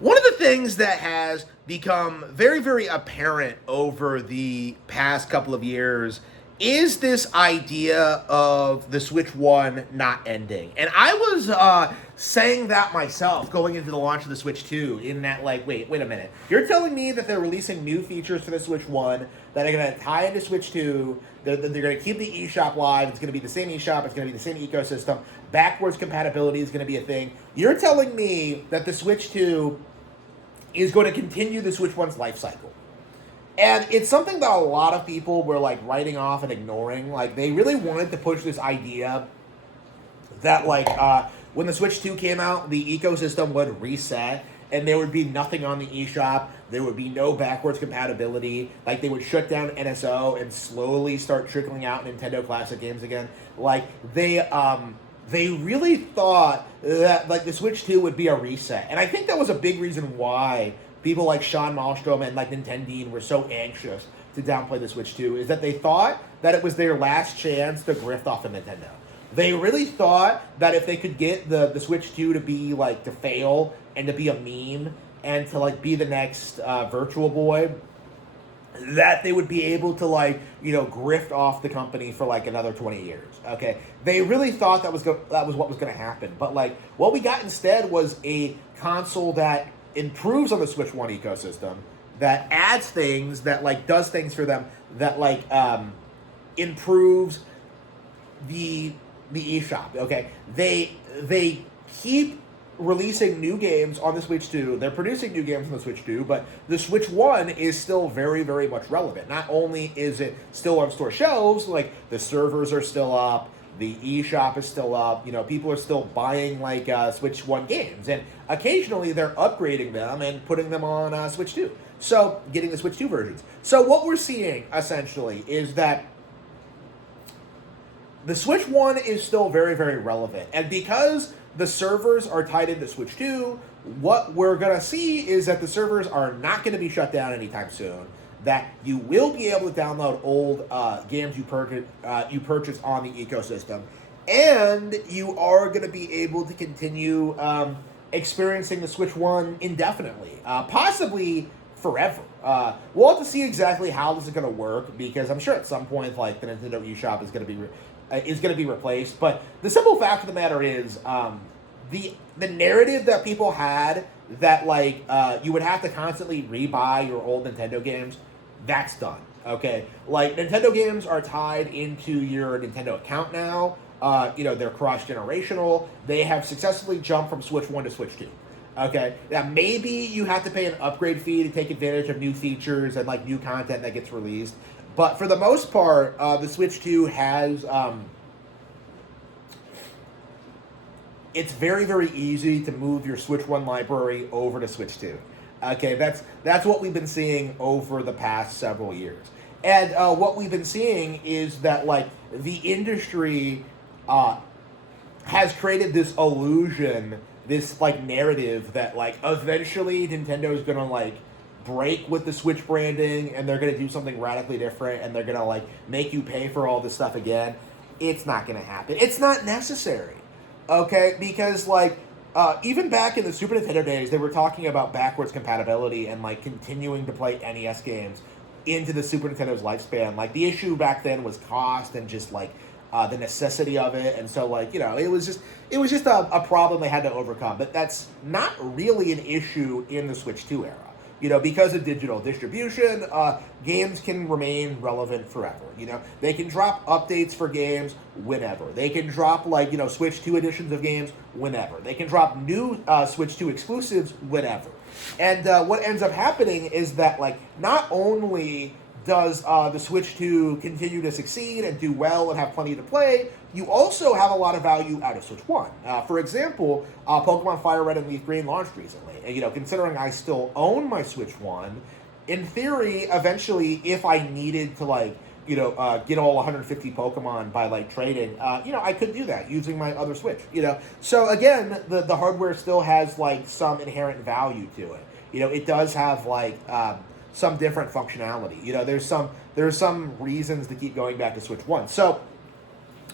One of the things that has become very, very apparent over the past couple of years is this idea of the Switch 1 not ending. And I was saying that myself going into the launch of the Switch 2, in that, like, wait a minute. You're telling me that they're releasing new features for the Switch 1 that are going to tie into Switch 2, they're going to keep the eShop live, it's going to be the same eShop, it's going to be the same ecosystem, backwards compatibility is going to be a thing. You're telling me that the Switch 2 is going to continue the Switch 1's life cycle. And it's something that a lot of people were like writing off and ignoring. Like, they really wanted to push this idea that when the Switch 2 came out, the ecosystem would reset and there would be nothing on the eShop. There would be no backwards compatibility. Like, they would shut down NSO and slowly start trickling out Nintendo Classic games again. Like, they really thought that like the Switch 2 would be a reset. And I think that was a big reason why people like Sean Malmstrom and like Nintendine were so anxious to downplay the Switch 2, is that they thought that it was their last chance to grift off of Nintendo. They really thought that if they could get the Switch 2 to be like, to fail and to be a meme and to like be the next Virtual Boy, that they would be able to like, grift off the company for like another 20 years. Okay, they really thought that was what was going to happen. But like, what we got instead was a console that improves on the Switch 1 ecosystem, that adds things, that like does things for them, that like improves the eShop. Okay, they keep releasing new games on the Switch 2. They're producing new games on the Switch 2, but the Switch 1 is still very, very much relevant. Not only is it still on store shelves, like the servers are still up, the eShop is still up, people are still buying like Switch 1 games, and occasionally they're upgrading them and putting them on Switch 2. So, getting the Switch 2 versions. So what we're seeing, essentially, is that the Switch 1 is still very, very relevant. And because the servers are tied into Switch 2, what we're going to see is that the servers are not going to be shut down anytime soon, that you will be able to download old games you purchase on the ecosystem, and you are going to be able to continue experiencing the Switch 1 indefinitely, possibly forever. We'll have to see exactly how this is going to work, because I'm sure at some point, like, the Nintendo eShop is going to be replaced. But the simple fact of the matter is, the narrative that people had that like you would have to constantly rebuy your old Nintendo games, that's done. Okay, like, Nintendo games are tied into your Nintendo account now. They're cross-generational. They have successfully jumped from Switch 1 to Switch 2. Okay, now maybe you have to pay an upgrade fee to take advantage of new features and like new content that gets released. But for the most part, the Switch 2 has... it's very, very easy to move your Switch 1 library over to Switch 2. Okay, that's what we've been seeing over the past several years. And what we've been seeing is that, like, the industry has created this illusion, this, like, narrative that, like, eventually Nintendo's gonna, like, break with the Switch branding, and they're gonna do something radically different, and they're gonna, like, make you pay for all this stuff again. It's not gonna happen. It's not necessary. Okay, because, like, even back in the Super Nintendo days, they were talking about backwards compatibility and, like, continuing to play NES games into the Super Nintendo's lifespan. Like, the issue back then was cost and just, like, the necessity of it. And so, like, it was just a problem they had to overcome. But that's not really an issue in the Switch 2 era. Because of digital distribution, games can remain relevant forever. They can drop updates for games whenever. They can drop, like, Switch 2 editions of games whenever. They can drop new Switch 2 exclusives whenever. And what ends up happening is that, like, not only does the Switch 2 continue to succeed and do well and have plenty to play, you also have a lot of value out of Switch 1. For example, Pokemon Fire Red and Leaf Green launched recently. And, considering I still own my Switch 1, in theory, eventually, if I needed to, like, get all 150 Pokemon by, like, trading, I could do that using my other Switch, So, again, the hardware still has, like, some inherent value to it. It does have, like, some different functionality. There's some reasons to keep going back to Switch 1. So,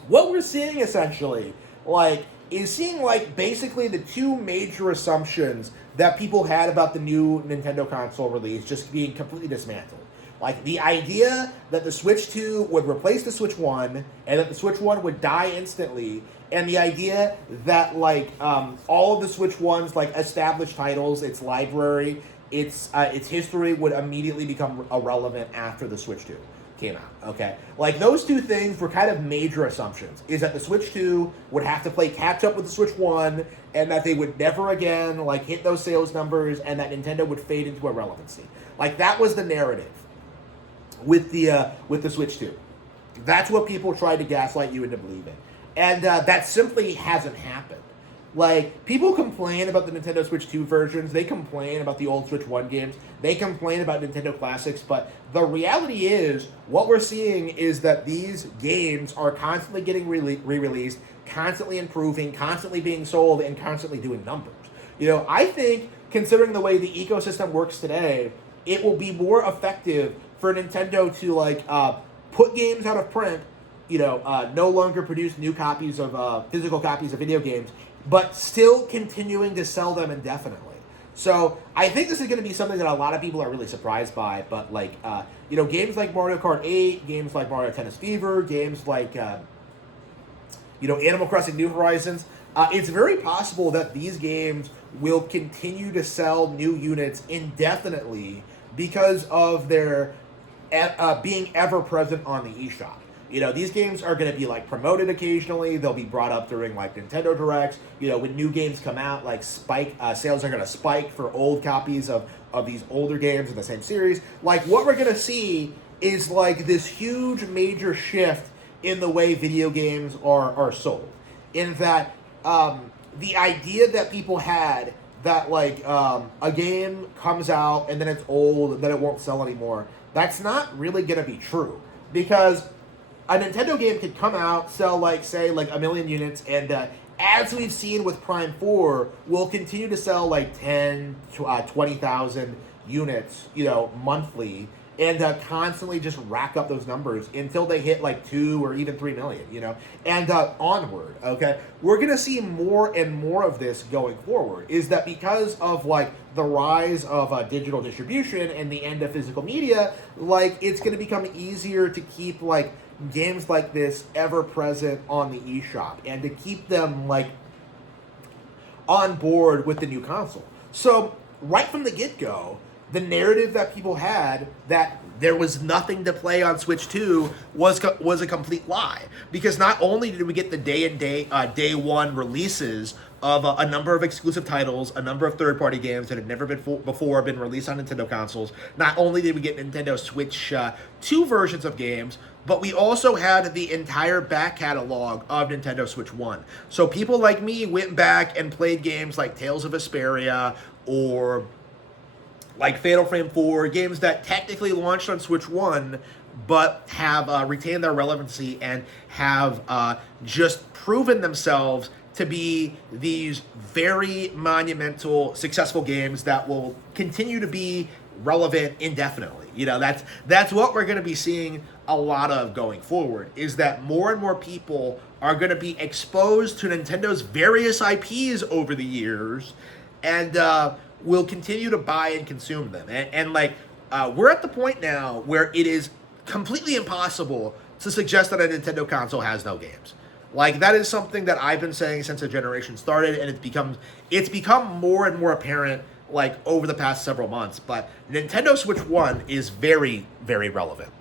what we're seeing, essentially, like, is seeing, like, basically the two major assumptions that people had about the new Nintendo console release just being completely dismantled. Like, the idea that the Switch 2 would replace the Switch 1, and that the Switch 1 would die instantly, and the idea that, like, all of the Switch 1's, like, established titles, its library, its history would immediately become irrelevant after the Switch 2 came out, okay? Like, those two things were kind of major assumptions, is that the Switch 2 would have to play catch-up with the Switch 1, and that they would never again, like, hit those sales numbers, and that Nintendo would fade into irrelevancy. Like, that was the narrative with the Switch 2. That's what people tried to gaslight you into believing. And that simply hasn't happened. Like, people complain about the Nintendo Switch 2 versions, they complain about the old Switch 1 games, they complain about Nintendo Classics, but the reality is, what we're seeing is that these games are constantly getting re-released, constantly improving, constantly being sold, and constantly doing numbers. You know, I think, considering the way the ecosystem works today, it will be more effective for Nintendo to, like, put games out of print, you know, no longer produce new copies of, physical copies of video games, but still continuing to sell them indefinitely. So, I think this is going to be something that a lot of people are really surprised by, but, like, you know, games like Mario Kart 8, games like Mario Tennis Fever, games like, you know, Animal Crossing New Horizons, it's very possible that these games will continue to sell new units indefinitely because of their being ever present on the eShop. You know, these games are going to be, like, promoted occasionally. They'll be brought up during, like, Nintendo Directs. You know, when new games come out, like, sales are going to spike for old copies of these older games in the same series. Like, what we're going to see is, like, this huge major shift in the way video games are sold. In that, the idea that people had that, like, a game comes out and then it's old and then it won't sell anymore, that's not really going to be true. Because a Nintendo game could come out, sell, like, say, like, 1 million units, and as we've seen with Prime 4, will continue to sell, like, 10 to 20,000 units, you know, monthly, and constantly just rack up those numbers until they hit, like, 2 or even 3 million, you know, and onward, okay? We're going to see more and more of this going forward, is that because of, like, the rise of digital distribution and the end of physical media, like, it's going to become easier to keep, like, games like this ever present on the eShop, and to keep them, like, on board with the new console. So, right from the get-go, the narrative that people had that there was nothing to play on Switch 2 was a complete lie. Because not only did we get the day one releases of a number of exclusive titles, a number of third-party games that had never before been released on Nintendo consoles, not only did we get Nintendo Switch 2 versions of games, but we also had the entire back catalog of Nintendo Switch 1. So people like me went back and played games like Tales of Vesperia, or like Fatal Frame 4, games that technically launched on Switch 1, but have retained their relevancy and have just proven themselves to be these very monumental, successful games that will continue to be relevant indefinitely. You know, that's what we're going to be seeing a lot of going forward, is that more and more people are going to be exposed to Nintendo's various IPs over the years, and will continue to buy and consume them. And like, we're at the point now where it is completely impossible to suggest that a Nintendo console has no games. Like, that is something that I've been saying since the generation started, and it's become more and more apparent, like, over the past several months. But Nintendo Switch 1 is very, very relevant.